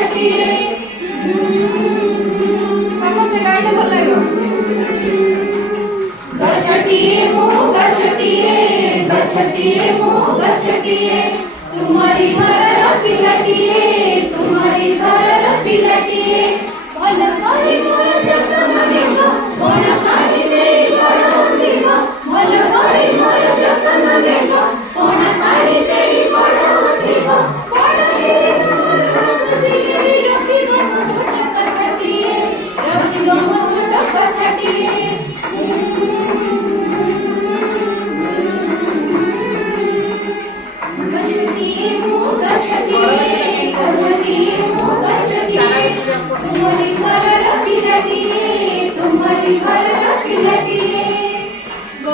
गछटिए समस्त गाइले भल लागो गछटिए मो गछटिए गछटिए मो गछटिए तुम्हारी घर पिलटिए तुम्हारी घर पिलटिए भल करी मोर जतन नेबो बड़ काली